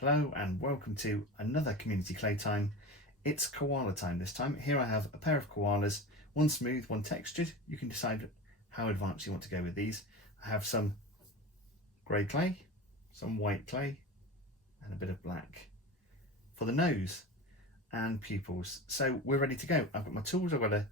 Hello and welcome to another community clay time. It's koala time this time. Here I have a pair of koalas, one smooth, one textured. You can decide how advanced you want to go with these. I have some grey clay, some white clay and a bit of black for the nose and pupils. So we're ready to go. I've got my tools, I've got a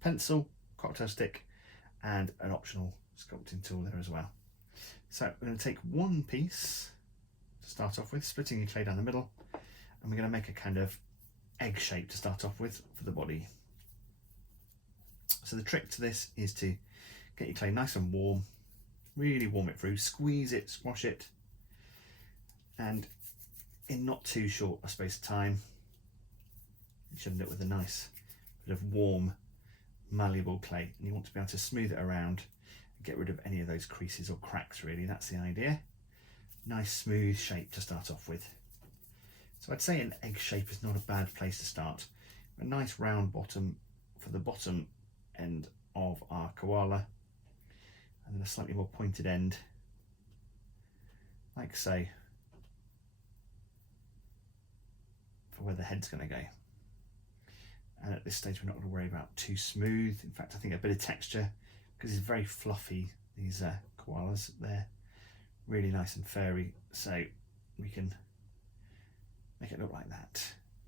pencil, cocktail stick and an optional sculpting tool there as well. So we're going to take one piece to start off with, splitting your clay down the middle, and we're going to make a kind of egg shape to start off with for the body. So the trick to this is to get your clay nice and warm, really warm it through, squeeze it, squash it, and in not too short a space of time you should end up with a nice bit of warm malleable clay, and you want to be able to smooth it around and get rid of any of those creases or cracks. Really, that's the idea. Nice smooth shape to start off with. So I'd say an egg shape is not a bad place to start. A nice round bottom for the bottom end of our koala, and then a slightly more pointed end like so for where the head's going to go. And at this stage we're not going to worry about too smooth. In fact, I think a bit of texture, because it's very fluffy, these koalas, they're really nice and furry, so we can make it look like that.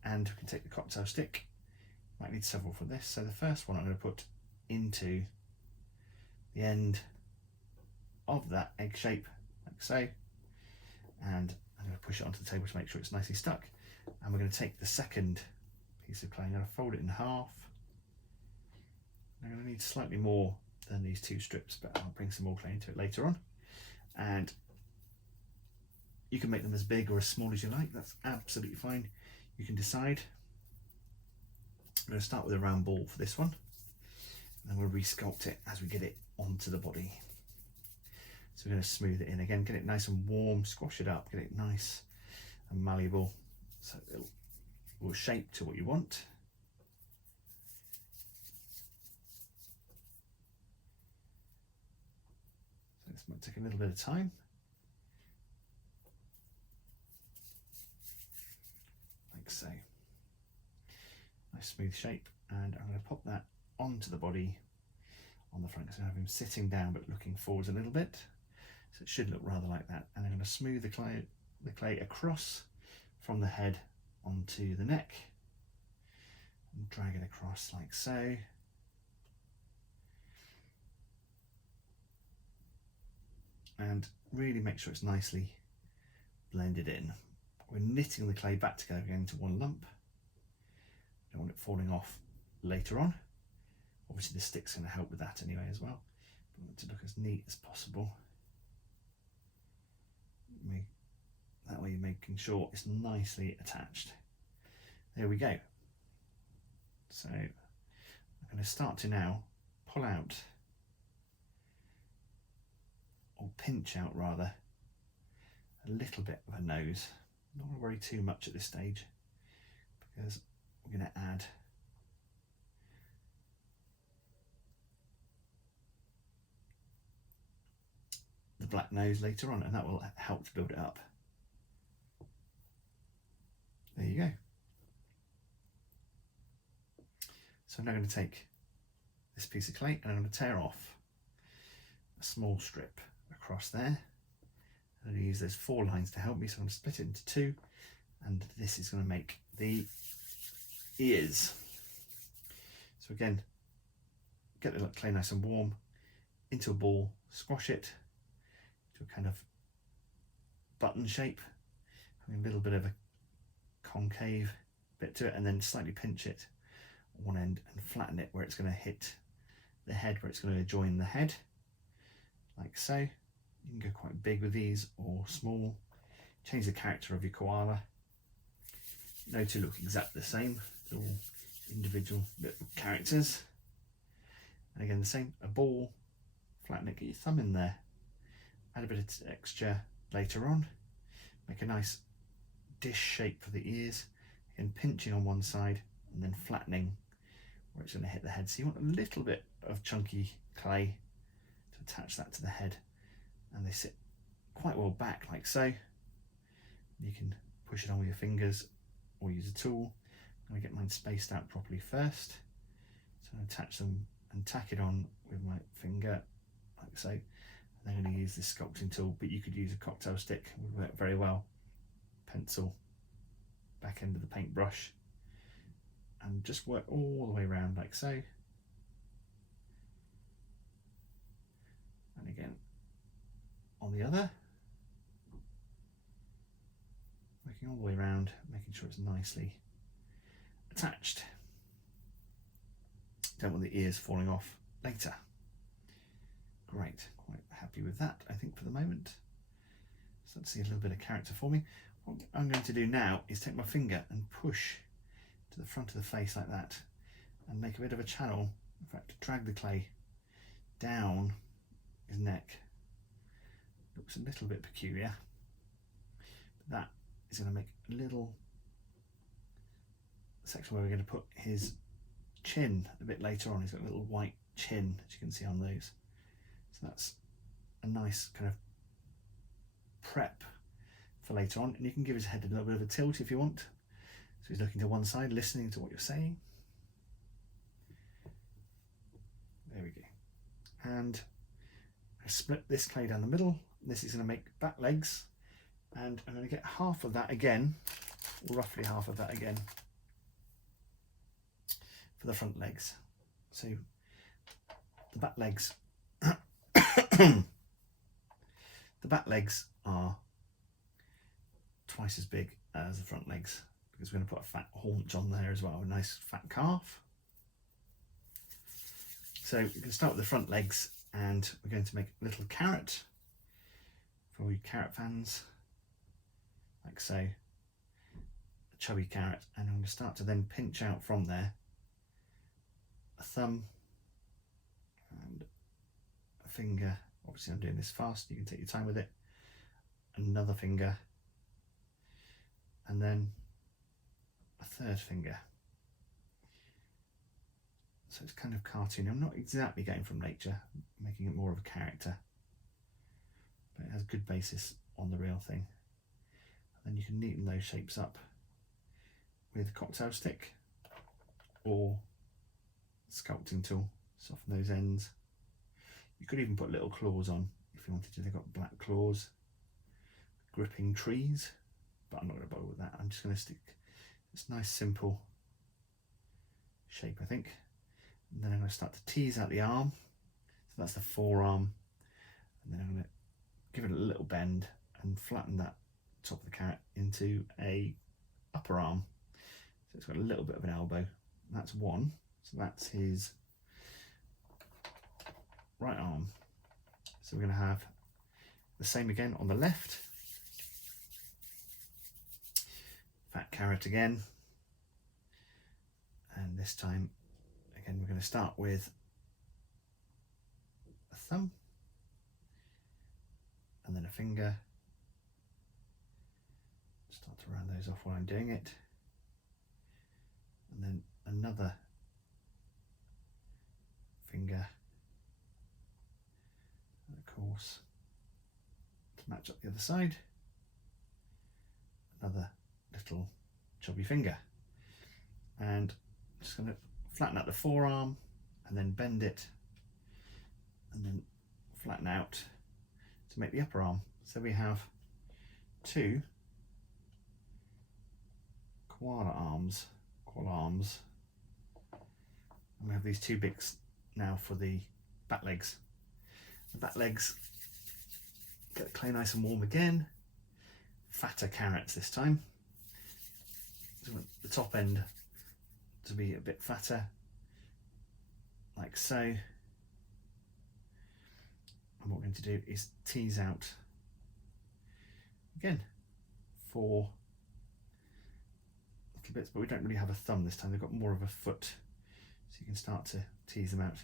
And we can take the cocktail stick, might need several for this. So the first one I'm going to put into the end of that egg shape like so, and I'm going to push it onto the table to make sure it's nicely stuck. And we're going to take the second piece of clay, I'm going to fold it in half. I'm going to need slightly more than these two strips, but I'll bring some more clay into it later on. And you can make them as big or as small as you like, that's absolutely fine. You can decide. I'm going to start with a round ball for this one, and then we'll resculpt it as we get it onto the body. So we're going to smooth it in again, get it nice and warm, squash it up, get it nice and malleable so it will shape to what you want. So this might take a little bit of time. So nice smooth shape, and I'm going to pop that onto the body on the front, so I have him sitting down but looking forwards a little bit, so it should look rather like that. And I'm going to smooth the clay across from the head onto the neck and drag it across like so. And really make sure it's nicely blended in. We're knitting the clay back together again into one lump. Don't want it falling off later on. Obviously the stick's going to help with that anyway as well. But we want it to look as neat as possible. That way you're making sure it's nicely attached. There we go. So I'm going to start to now pull out, or pinch out rather, a little bit of a nose. Not want to worry too much at this stage, because we're going to add the black nose later on, and that will help to build it up. There you go. So I'm now going to take this piece of clay and I'm going to tear off a small strip across there. I'm going to use those 4 lines to help me, so I'm going to split it into 2, and this is going to make the ears. So again, get the clay nice and warm, into a ball, squash it to a kind of button shape, having a little bit of a concave bit to it, and then slightly pinch it at one end and flatten it where it's going to hit the head, where it's going to join the head, like so. You can go quite big with these or small. Change the character of your koala. No two look exactly the same. They're all individual little characters. And again the same, a ball, flatten it, get your thumb in there. Add a bit of texture later on. Make a nice dish shape for the ears. Again, pinching on one side and then flattening where it's going to hit the head. So you want a little bit of chunky clay to attach that to the head. And they sit quite well back like so. You can push it on with your fingers or use a tool. I'm going to get mine spaced out properly first. So I'm going to attach them and tack it on with my finger, like so. And I'm going to use this sculpting tool, but you could use a cocktail stick, it would work very well. Pencil, back end of the paintbrush, and just work all the way around like so. And again, on the other, working all the way around, making sure it's nicely attached. Don't want the ears falling off later. Great, quite happy with that, I think, for the moment. So let's see a little bit of character for me. What I'm going to do now is take my finger and push to the front of the face like that and make a bit of a channel. In fact, drag the clay down his neck. Looks a little bit peculiar, but that is going to make a little section where we're going to put his chin a bit later on. He's got a little white chin, as you can see on those. So that's a nice kind of prep for later on, and you can give his head a little bit of a tilt if you want. So he's looking to one side, listening to what you're saying. There we go. And I split this clay down the middle. This is going to make back legs, and I'm going to get half of that again, or roughly half of that again, for the front legs. So the back legs, the back legs are twice as big as the front legs, because we're going to put a fat haunch on there as well, a nice fat calf. So we can start with the front legs, and we're going to make a little carrot for all you carrot fans, like so, a chubby carrot, and I'm going to start to then pinch out from there a thumb and a finger. Obviously I'm doing this fast, you can take your time with it. Another finger, and then a third finger. So it's kind of cartoony. I'm not exactly going from nature, making it more of a character, but it has good basis on the real thing. And then you can neaten those shapes up with a cocktail stick or sculpting tool, soften those ends. You could even put little claws on if you wanted to. They've got black claws, gripping trees, but I'm not going to bother with that. I'm just going to stick this nice simple shape, I think. And then I'm going to start to tease out the arm. So that's the forearm. And then I'm going to give it a little bend and flatten that top of the carrot into a upper arm. So it's got a little bit of an elbow. That's one. So that's his right arm. So we're going to have the same again on the left. Fat carrot again. And this time, again, we're going to start with a thumb and then a finger. Start to round those off while I'm doing it. And then another finger. And of course, to match up the other side, another little chubby finger. And I'm just going to flatten out the forearm and then bend it and then flatten out to make the upper arm. So we have two koala arms, and we have these two bits now for the back legs. The back legs, get the clay nice and warm again, fatter carrots this time. So the top end to be a bit fatter, like so. And what we're going to do is tease out again 4 little bits, but we don't really have a thumb this time. They've got more of a foot, so you can start to tease them out.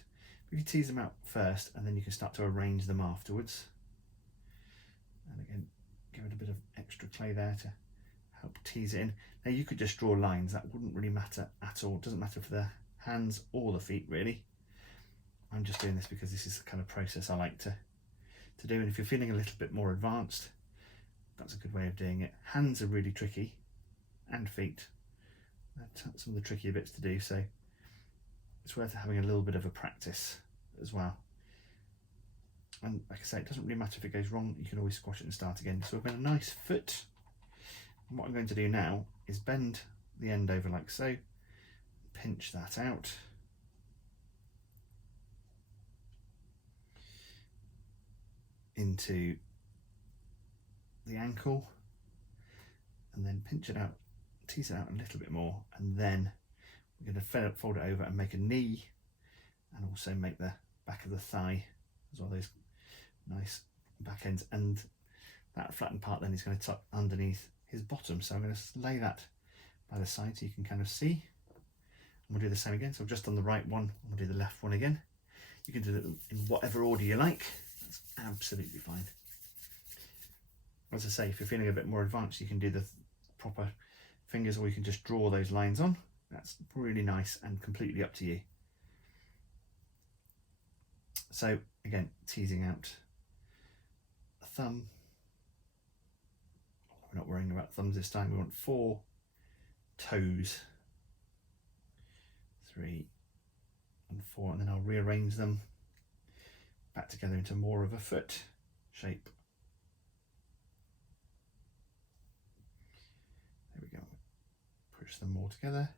But you tease them out first, and then you can start to arrange them afterwards. And again, give it a bit of extra clay there to help tease it in. Now you could just draw lines, that wouldn't really matter at all. It doesn't matter for the hands or the feet really. I'm just doing this because this is the kind of process I like to do, and if you're feeling a little bit more advanced, that's a good way of doing it. Hands are really tricky, and feet. That's some of the trickier bits to do, so it's worth having a little bit of a practice as well. And like I say, it doesn't really matter if it goes wrong, you can always squash it and start again. So we've got a nice foot. And what I'm going to do now is bend the end over like so, pinch that out. Into the ankle, and then pinch it out, tease it out a little bit more, and then we're going to fold it over and make a knee, and also make the back of the thigh as well, those nice back ends, and that flattened part then is going to tuck underneath his bottom. So I'm going to lay that by the side so you can kind of see, and we'll do the same again. So I've just done the right one, we'll do the left one again. You can do it in whatever order you like, that's absolutely fine. As I say, if you're feeling a bit more advanced, you can do the proper fingers, or you can just draw those lines on. That's really nice and completely up to you. So again, teasing out a thumb. We're not worrying about thumbs this time. We want 4 toes, 3 and 4, and then I'll rearrange them back together into more of a foot shape. There we go. Push them all together.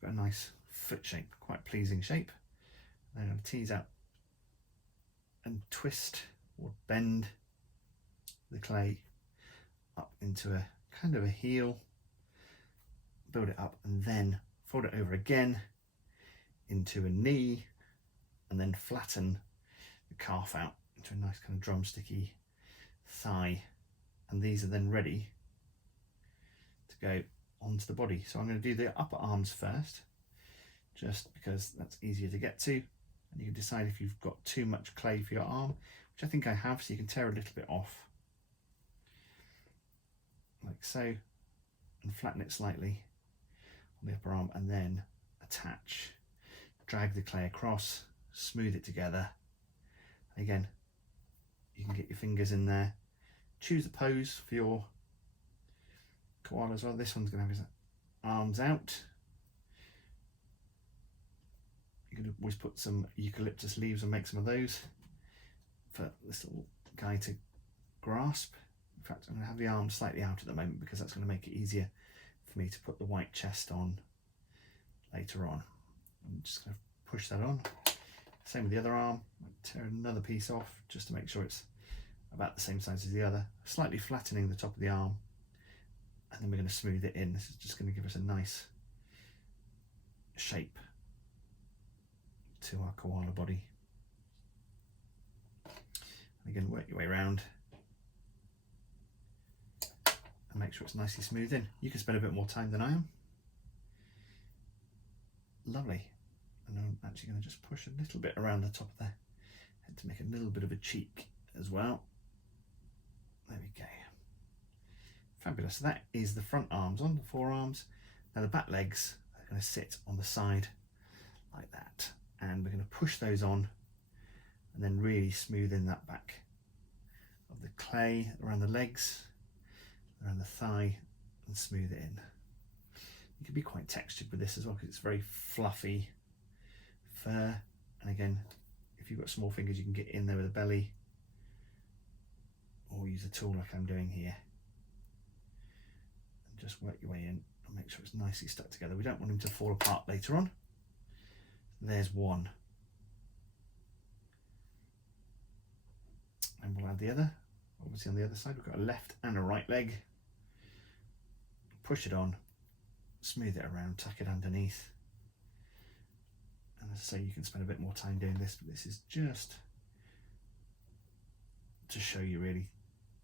We've got a nice foot shape, quite pleasing shape. Then I'm going to tease out and twist or bend the clay up into a kind of a heel, build it up, and then fold it over again into a knee, and then flatten the calf out into a nice kind of drumsticky thigh. And these are then ready to go onto the body. So I'm going to do the upper arms first, just because that's easier to get to. And you can decide if you've got too much clay for your arm, which I think I have, so you can tear a little bit off, like so, and flatten it slightly on the upper arm, and then attach, drag the clay across, smooth it together. Again, you can get your fingers in there, choose the pose for your koala as well. This one's going to have his arms out. You can always put some eucalyptus leaves and make some of those for this little guy to grasp. In fact, I'm going to have the arms slightly out at the moment because that's going to make it easier for me to put the white chest on later on. I'm just going to push that on. Same with the other arm. Tear another piece off just to make sure it's about the same size as the other. Slightly flattening the top of the arm, and then we're going to smooth it in. This is just going to give us a nice shape to our koala body. Again, work your way around and make sure it's nicely smoothed in. You can spend a bit more time than I am. Lovely. And I'm actually going to just push a little bit around the top of the head to make a little bit of a cheek as well. There we go. Fabulous. So that is the front arms on, the forearms. Now the back legs are going to sit on the side like that. And we're going to push those on and then really smooth in that back of the clay around the legs, around the thigh, and smooth it in. You can be quite textured with this as well because it's very fluffy fur. And again, if you've got small fingers, you can get in there with the belly or use a tool like I'm doing here. And just work your way in and make sure it's nicely stuck together. We don't want them to fall apart later on. There's one. And we'll add the other. Obviously on the other side we've got a left and a right leg. Push it on, smooth it around, tuck it underneath. And as I say, you can spend a bit more time doing this, but this is just to show you really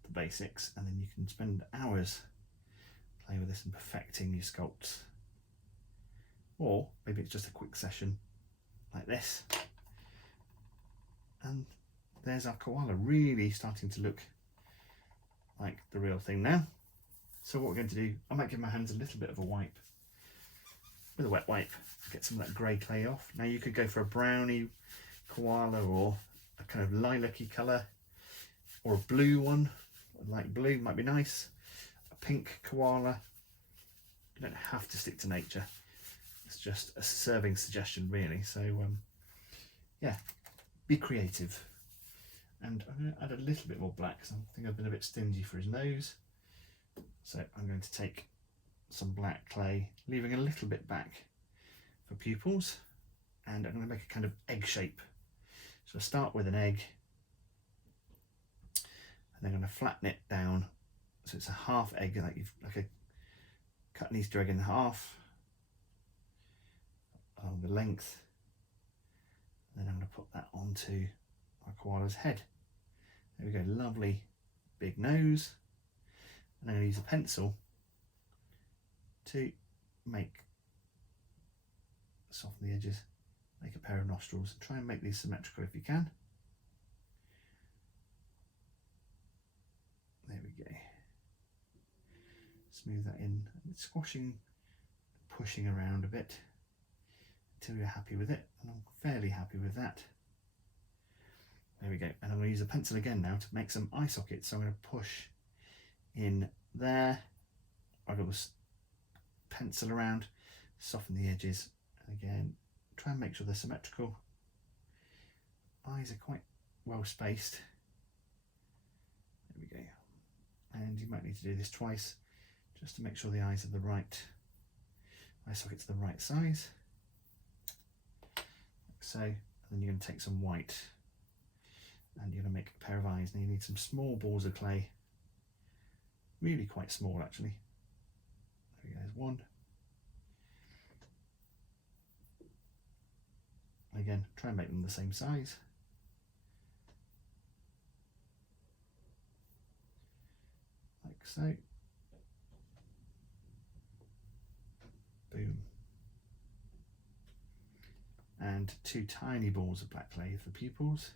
the basics, and then you can spend hours playing with this and perfecting your sculpts. Or maybe it's just a quick session like this, and there's our koala really starting to look like the real thing now. So what we're going to do, I might give my hands a little bit of a wipe with a wet wipe to get some of that grey clay off. Now you could go for a brownie koala or a kind of lilac-y colour or a blue one, A light blue might be nice. A pink koala. You don't have to stick to nature. It's just a serving suggestion, really. So, yeah, be creative. And I'm going to add a little bit more black because I think I've been a bit stingy for his nose. So I'm going to take some black clay, leaving a little bit back for pupils. And I'm going to make a kind of egg shape. So I start with an egg. And then I'm going to flatten it down. So it's a half egg, cut an Easter egg in half along the length. And then I'm going to put that onto our koala's head. There we go, lovely big nose. And I'm going to use a pencil to soften the edges, make a pair of nostrils, and try and make these symmetrical if you can. There we go. Smooth that in, squashing, pushing around a bit until you're happy with it, and I'm fairly happy with that. There we go, and I'm going to use a pencil again now to make some eye sockets. So I'm going to push in there, I'll go pencil around, soften the edges, and again try and make sure they're symmetrical. Eyes are quite well spaced. There we go, and you might need to do this twice just to make sure the eyes are the right eye sockets are the right size, like so. And then you're going to take some white and you're going to make a pair of eyes. Now you need some small balls of clay, really quite small actually. There we go, there's one. Again, try and make them the same size. Like so. Boom. And two tiny balls of black clay for pupils.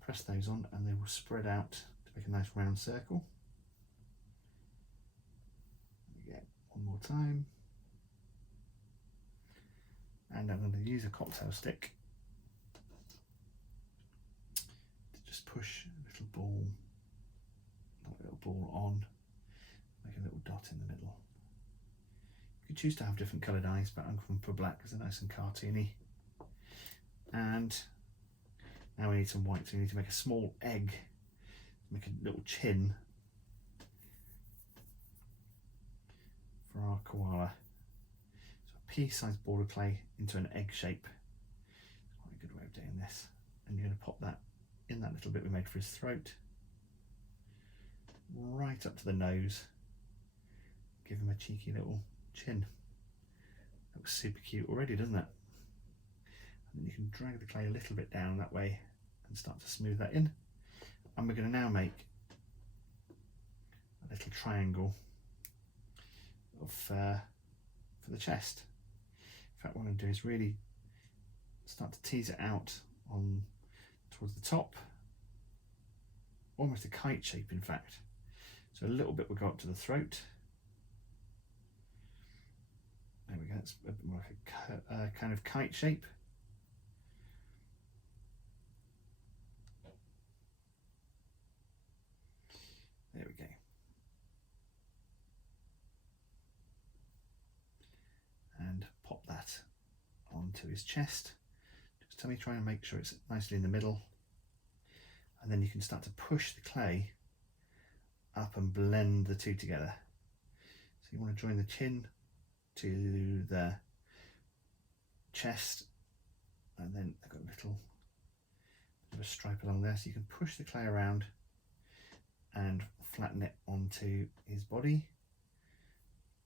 Press those on and they will spread out to make a nice round circle. There we go, one more time. And I'm going to use a cocktail stick to just push a little ball on, make a little dot in the middle. You could choose to have different coloured eyes, but I'm going for black because they're nice and cartoony. And now we need some white, so we need to make a small egg, make a little chin for our koala. So a pea-sized ball of clay into an egg shape. Quite a good way of doing this. And you're going to pop that in that little bit we made for his throat, right up to the nose. Give him a cheeky little chin. That was super cute already, doesn't it? And then you can drag the clay a little bit down that way and start to smooth that in. And we're going to now make a little triangle for the chest. In fact, what I'm going to do is really start to tease it out towards the top, almost a kite shape in fact. So a little bit will go up to the throat. There we go, it's a bit more like a kind of kite shape. There we go. And pop that onto his chest. Just try and make sure it's nicely in the middle. And then you can start to push the clay up and blend the two together. So you want to join the chin to the chest, and then I've got a little bit of a stripe along there, so you can push the clay around and flatten it onto his body.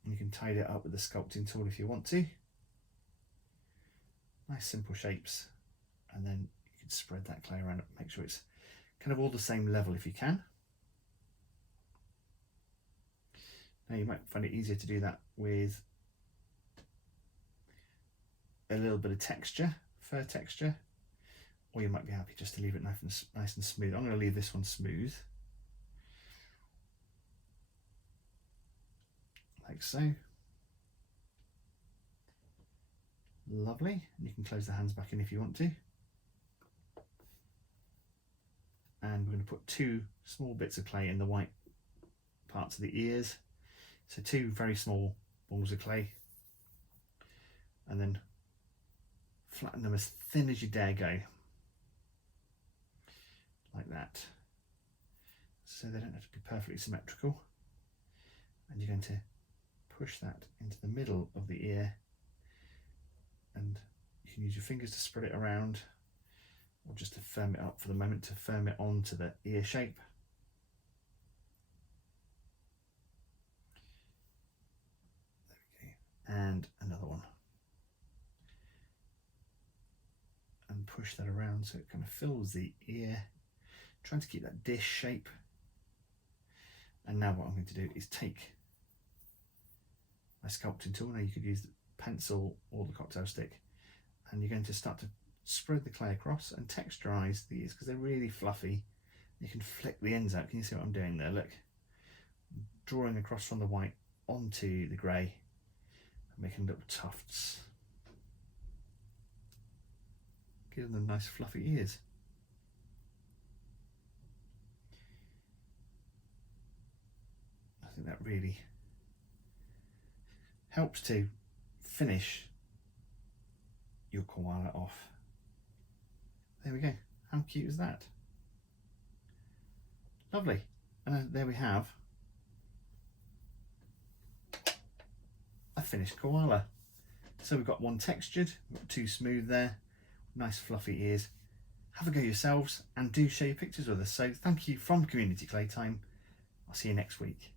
And you can tidy it up with the sculpting tool if you want to. Nice simple shapes, and then you can spread that clay around, make sure it's kind of all the same level if you can. Now you might find it easier to do that with a little bit of texture, fur texture, or you might be happy just to leave it nice and smooth. I'm going to leave this one smooth, like so. Lovely. You can close the hands back in if you want to. we're going to put 2 small bits of clay in the white parts of the ears. So 2 very small balls of clay, and then flatten them as thin as you dare go, like that, so they don't have to be perfectly symmetrical. And you're going to push that into the middle of the ear, and you can use your fingers to spread it around, or just to firm it up for the moment, to firm it onto the ear shape. There we go. And another one. And push that around so it kind of fills the ear, trying to keep that dish shape. And now what I'm going to do is take my sculpting tool. Now you could use the pencil or the cocktail stick, and you're going to start to spread the clay across and texturize the ears, because they're really fluffy. You can flick the ends out. Can you see what I'm doing there? Look, drawing across from the white onto the grey, making little tufts, giving them nice fluffy ears. I think that really helps to finish your koala off. There we go. How cute is that? Lovely. And there we have a finished koala. So we've got one textured, we've got 2 smooth there, nice fluffy ears. Have a go yourselves and do share your pictures with us. So thank you from Community Claytime. I'll see you next week.